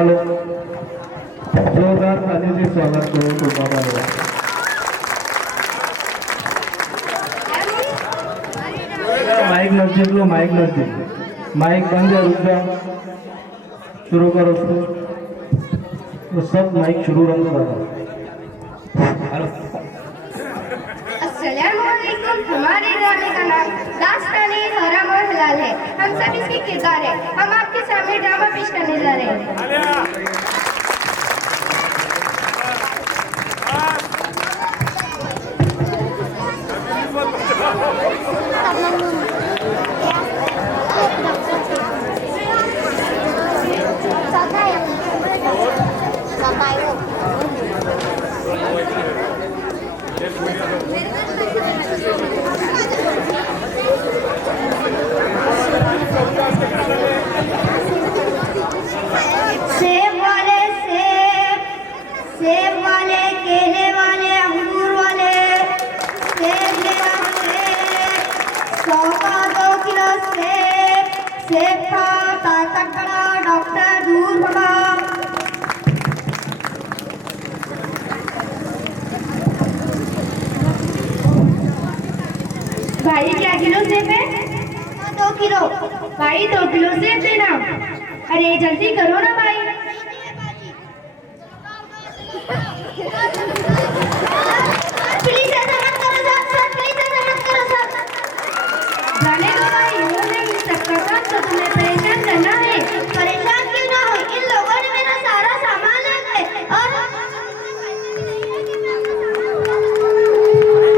चालो जोरदार ताली से स्वागत करो तुम्हारा। माइक नजदीक लो, माइक नजदीक, माइक बंद है, रुक जाओ, शुरू करो उसको, वो सब माइक शुरू रंग करो। अस्सलामुअलैकुम। हमारे ड्रामे का नाम दास्ताने हराम और हलाल है। हम सब इसके किरदार है। हम आपके सामने ड्रामा पेश करने जा रहे हैं। सेब वाले, केले वाले, अंगूर वाले, सेब लेना सेब, 100 का 2 किलो सेब, सेब का ताकत बड़ा, डॉक्टर दूर भगा। भाई क्या किलो सेब है? 2 किलो। भाई 2 किलो सेब देना। अरे जल्दी करो ना भाई। प्लीज ऐसा मत करो सर, प्लीज ऐसा मत करो सर। जाने दो भाई, वो नहीं सबका काम तो तुम्हें परेशान करना है। परेशान क्यों ना हो, इन लोगों ने मेरा सारा सामान ले गए और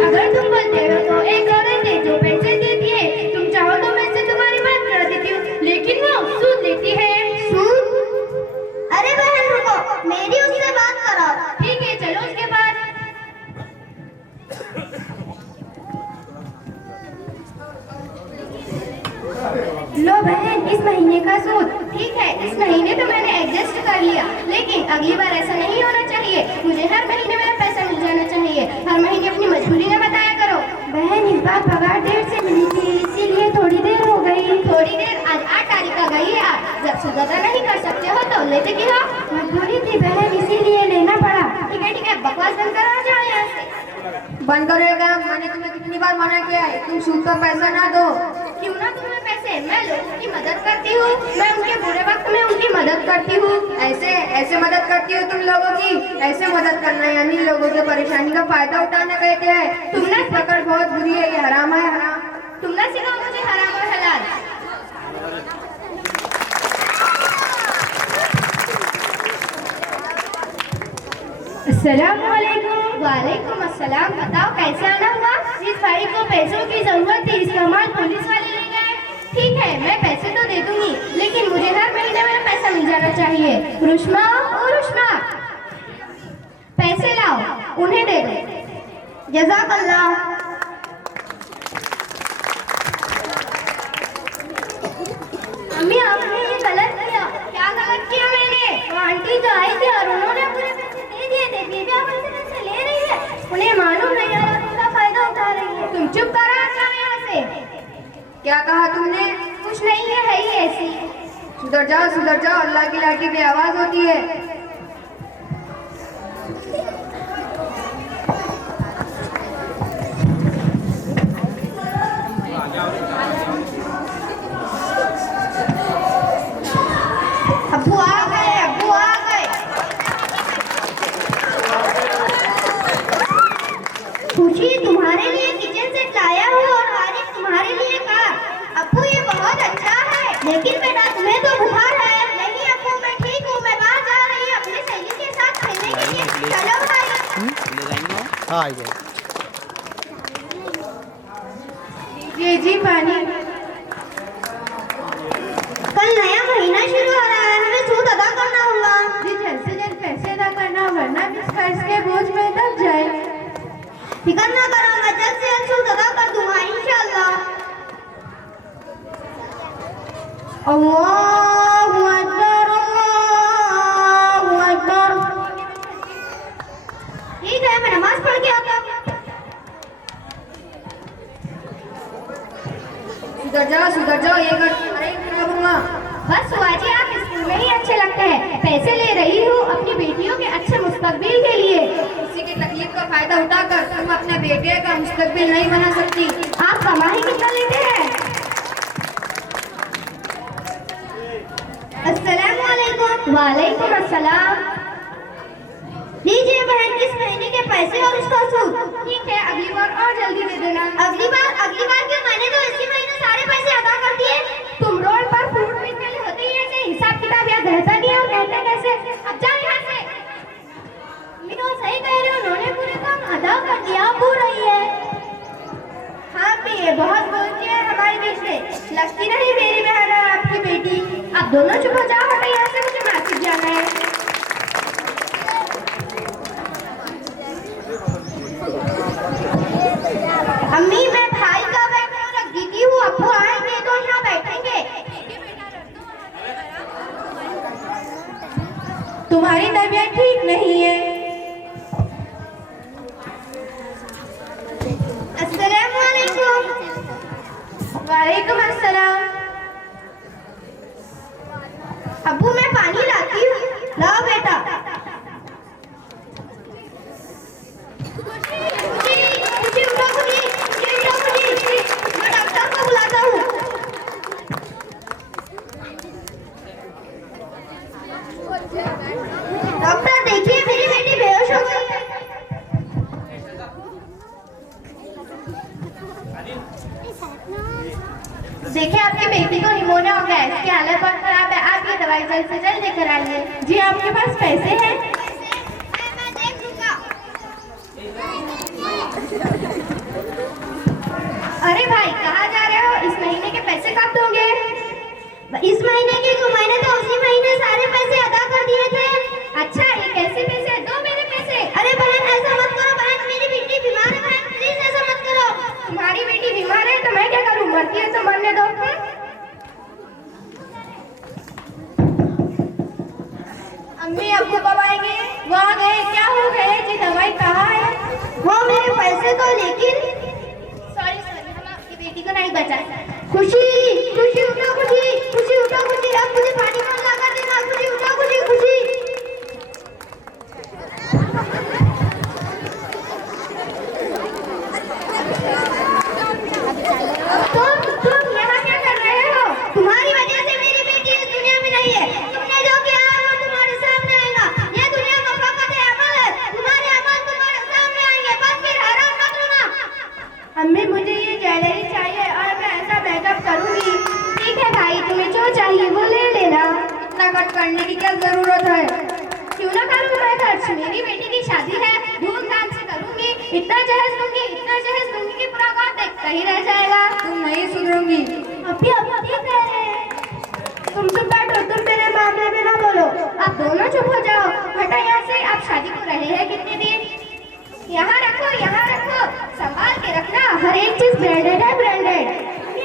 अगर तुम बोलते हो तो एक औरत है जो पैसे देती है, तुम चाहो तो मैं से तुम्हारी बात करा देती हूँ, लेकिन वो सूद लेती है। सूद? अरे बहन रुको, मेरी उससे बात करो। ठीक है चलो उसके बाद। लो बहन, इस महीने का सूद। ठीक है, इस महीने तो मैंने एडजस्ट कर लिया, लेकिन अगली बार ऐसा नहीं होना चाहिए। मुझे हर महीने मेरा पैसा मिल जाना चाहिए। हर महीने अपनी मजबूरी न बताया करो। बहन इस बार पगार देर से मिली थी, इसीलिए थोड़ी देर हो गई। थोड़ी देर? आज 8 तारीख का गई है। जब सुधारा नहीं कर सकते हो तो लेते क्यों हो? मजबूरी थी बहन, इसीलिए लेना पड़ा। ठीक है, बकवास बंद करो, आ जाओ यहाँ से। बंद करेगा? मैंने तुम्हें कितनी बार मना किया है, तुम सूद का पैसा ना दो। क्यों ना तुम्हें पैसे? मैं लोगों की मदद करती हूँ, मैं उनके बुरे वक्त में उनकी मदद करती हूँ। ऐसे मदद करती हो तुम लोगों की? ऐसे मदद करना यानी लोगों की परेशानी का फायदा उठाने कहते हैं। तुमने पकड़ बहुत बुरी है, ये हराम है हराम। तुमने सिखाओ मुझे हराम और हलाल। अस्सलामुअलैकुम। वालेकुम अस्सलाम। बताओ कैसे आना हुआ? इस भाई को पैसों की जरूरत थी, इसका माल पुलिस वाले ले गए। ठीक है, मैं पैसे तो दे दूंगी, लेकिन मुझे हर महीने मेरा पैसा मिल जाना चाहिए। रुश्मा, ओ रुश्मा, पैसे लाओ, उन्हें दे दो। जज़ाकल्लाह। अम्मी आपने ये गलत किया। क्या गलत किया मैंने? वो आंटी जो आई थी और उन्होंने पूरे पैसे दे दिए थे, बेबी आप उनसे पैसे ले रही है, उन्हें मालूम नहीं आ रहा, उनका फायदा उठा रही है। तुम चुप करो, आ जाओ यहाँ से। क्या कहा तुमने? कुछ नहीं है ही ऐसी। सुधर जाओ, अल्लाह की लाठी पे आवाज होती है। अब्बू आ गए। खुशी तुम्हारे लिए किचन सेट लाया हूँ और आरिफ तुम्हारे लिए कार। अब्बू ये बहुत अच्छा है, लेकिन बेटा तुम्हें तो बुखार है। नहीं अब्बू मैं ठीक हूँ, मैं बाहर जा रही हूँ अपनी सहेली के साथ खेलने के लिए। चलो भाई। ले जाएंगे? हाँ ये जी पानी। कल नया महीना शुरू हो रहा है, हमें सूद अदा करना होगा। जी जल्द से जल्द पैसे अदा करना, वरना इस कर्ज के बोझ में दब जाए। फिक्र ना करो, मैं जल्द से जल्द सूद अदा कर दूंगा इंशाअल्लाह। अल्लाहु अकबर, अल्लाहु अकबर। ठीक है, मैं नमाज पढ़ के आता हूँ। सुधर जाओ, ये कर अरे करूँगा। बस हुआ जी, आप स्कूल में ही अच्छे लगते हैं। पैसे ले रही हूँ अपनी बेटियों के अच्छे मुस्तकबिल के लिए। किसी की तकलीफ का फायदा उठाकर तुम अपने बेटे का मुस्तकबिल नहीं बना सकती। आप कमाई कितना लेते हैं? अस्सलामुअलैकुम। वालेकुम अस्सलाम। लीजिए बहन इस महीने के पैसे और उसका सूद। ठीक है, अगली बार और जल्दी दे देना। अगली बार क्यों? मैंने तो इसी महीने सारे पैसे अदा कर दिए। तुम रोड पर फ्रूट बेचने वाले होते ही ऐसे हिसाब किताब याद रहता नहीं है और कहते कैसे? अब जाओ यहाँ से। तो सही कह रहे हो, उन्होंने पूरे काम अदा कर दिया, अब हो रही है। हाँ ये बहुत बोलती है हमारे बीच में। लगती नहीं मेरी बहन है आपकी बेटी। अब दोनों चुप हो जाओ, हमें यहाँ से, मुझे मार्केट जाना है। अम्मी मैं भाई का बैग रख देती हूँ, अब्बू आएंगे तो यहाँ बैठेंगे। तुम्हारी तबीयत ठीक नहीं है। अस्सलामुअलैकुम। वालेकुम अस्सलाम। अब्बू मैं पानी लाती हूँ, लाओ बेटा। मैं डॉक्टर को बुलाता हूँ। डॉक्टर देखिए मेरी बेटी बेहोश हो गई है। देखिए आपकी बेटी को निमोनिया हो गया है, इसकी हालत बहुत खराब है। आप ये दवाई जल्द से जल्द लेकर आइए। जी आपके पास पैसे हैं? मैं देख लूंगा। अरे भाई कहाँ जा रहे हो? इस महीने के पैसे कब दोगे? इस महीने के क्यों? मैंने तो उसी महीने सारे पैसे अदा कर दिए थे। अच्छा ये कैसे पैसे? दो मेरे पैसे। अरे बहन ऐसा मत करो बहन, मेरी बेटी बीमार है बहन, प्लीज ऐसा मत करो। तुम्हारी बेटी बीमार है तो मैं क्या करूँ? मरती है तो मरने दो। अम्मी अब्बू कब आएंगे? वो आ गए। क्या हो गए जी? दवाई कहाँ है? वो मेरे पैसे तो, लेकिन सॉरी हम आपकी बेटी को नहीं बचा। खुशी खुशी उठो, खुशी उठो, खुशी अब मुझे पानी कौन ला कर देगा? खुशी उठो, खुशी। तुम यहाँ क्या कर रहे हो? तुम्हारी वजह से मेरी बेटी इस दुनिया में नहीं है। तुमने जो किया है वो तुम्हारे सामने आएगा। ये दुनिया का फकत अमल है, तुम्हारे अमल तुम्हारे सामने आएंगे। बस फिर हैरान मत होना। अम्मी मुझे ये ज्वेलरी चाहिए और मैं ऐसा मेकअप करूंगी। ठीक है भाई, तुम्हें जो चाहिए वो ले लेना। इतना खर्च करने की क्या जरूरत है? क्यों ना करूँ मैं खर्च? मेरी बेटी की शादी है, धूमधाम से करूंगी। इतना जहेज दूंगी कि पूरा गाँव देखता ही रह जाएगा। तुम नहीं सुधरोगी। अभी ठीक है। तुम चुप बैठो, तुम मेरे मामले में ना बोलो। आप दोनों चुप हो जाओ। हटा यहाँ से। आप शादी को रहे हैं कितने दिन? यहाँ रखो, संभाल के रखना। हर एक चीज ब्रांडेड है, ब्रांडेड।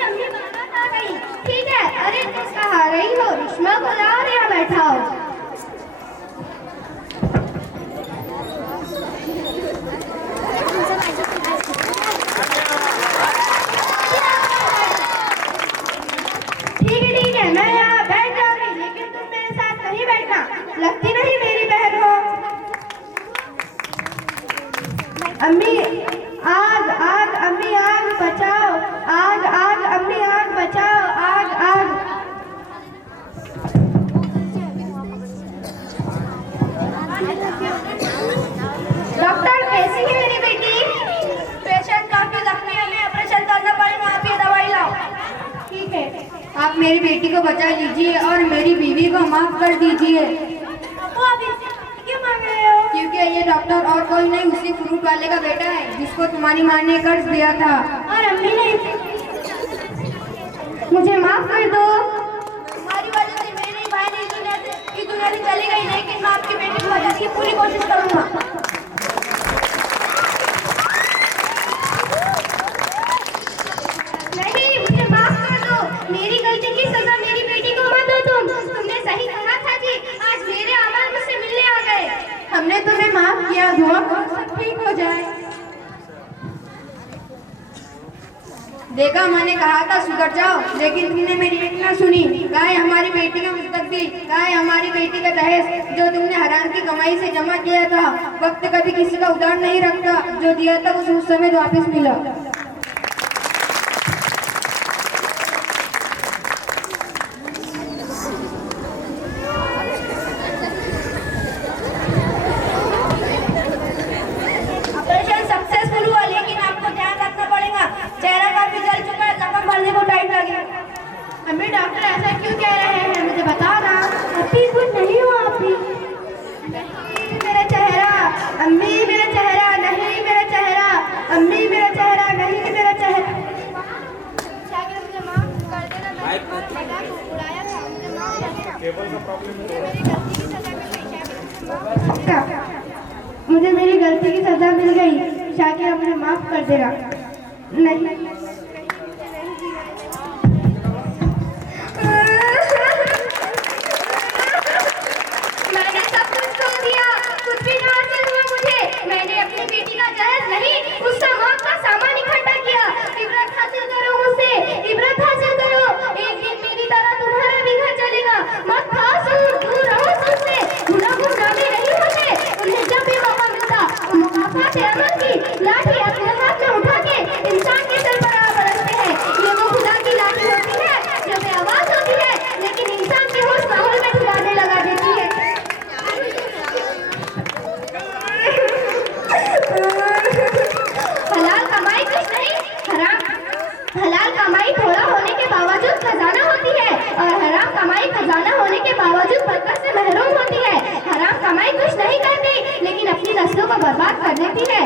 अम्मी बात आ गई। ठीक है। अरे तुम कहाँ रही हो? रिश्मा को लाओ और यहाँ बैठाओ। ठीक है मैं यहाँ बैठ जाऊंगी, लेकिन तुम मेरे साथ नहीं बैठना। लगती नहीं मेरी बहन हो। अम्मी आग आग, अम्मी आग बचाओ, आग आग, अम्मी आग बचाओ, आग आग। डॉक्टर कैसी है मेरी बेटी? पेशेंट काफी जख्मी है, हमें ऑपरेशन करना पड़ेगा। आप ये दवाई लाओ। ठीक है। आप मेरी बेटी को बचा लीजिए और मेरी बीवी को माफ कर दीजिए। क्यों मांग रहे हो? क्योंकि ये डॉक्टर और कोई नहीं, उसी फ्रूट वाले का बेटा है जिसको तुम्हारी माँ ने कर्ज दिया था। और अम्मी ने मुझे माफ कर दो। तुम्हारी वजह से मेरी बहन इस दुनिया से चली गई, लेकिन मैं आपकी बेटी को बचाने की पूरी कोशिश करूंगा। नहीं, मुझे माफ कर दो। मेरी गलती की सजा मेरी बेटी को मत दो। तुमने सही कहा था जी। आज मेरे अमल मुझसे मिलने आ गए। हमने तुम्हें माफ किया, दुआ करो सब ठीक हो जाए। देखा, मैंने कहा था सुधर जाओ, लेकिन तुमने मेरी एक ना सुनी। गाय हमारी बेटी का मुस्तकबिल, गाय हमारी बेटी का दहेज जो तुमने हराम की कमाई से जमा किया था। वक्त कभी किसी का उधार नहीं रखता, जो दिया था उस समय वापस मिला। ऑपरेशन सक्सेसफुल हुआ, लेकिन आपको ध्यान रखना पड़ेगा, चेहरा काफी जल चुका है, जख्म भरने को टाइम लगेगा। अम्मी डॉक्टर ऐसा क्यों कह रहे हैं, मुझे बताओ ना। अभी कुछ नहीं हुआ अभी। मेरा चेहरा, अम्मी मेरा चेहरा, नहीं मेरा चेहरा, अम्मी मेरा चेहरा, नहीं मेरा चेहरा। शाकिर मुझे माफ कर देना, मैंने बहुत मजाक उड़ाया था, मुझे माफ कर देना। केबल का प्रॉब्लम है, मेरी गलती की सजा मिल गई, मुझे मेरी गलती की सजा मिल गई। शाकिर मुझे माफ कर देना। नहीं मैंने सब कुछ खो दिया, कुछ भी ना हासिल हुआ मुझे। मैंने अपनी बेटी का दहेज नहीं, उसका माँ का सामान इकट्ठा किया। इबरत हासिल करो मुझसे, इबरत हासिल करो। एक दिन मेरी तरह तुम्हारा भी घर चलेगा। मत खाओ सूद, दूर रहो सूद से। गुनाहगार नहीं होते, उन्हें जब भी मौका मिलता वो मुकाफात अमल की लाठी अपने हाथ में उठा के इंसान के सर पर आ बरसते हैं। ये वो खुदा की लाठी होती है जो बेआवाज होती है, लेकिन इंसान के होश माहौल में ठिकाने लगा देती है। हलाल कमाई कुछ नहीं, हराम। हलाल कमाई थोड़ा होने के बावजूद खजाना होती है, और हराम कमाई खजाना होने के बावजूद बरकत से महरूम होती है। हराम कमाई कुछ नहीं करती, लेकिन अपनी नस्लों को बर्बाद कर देती है।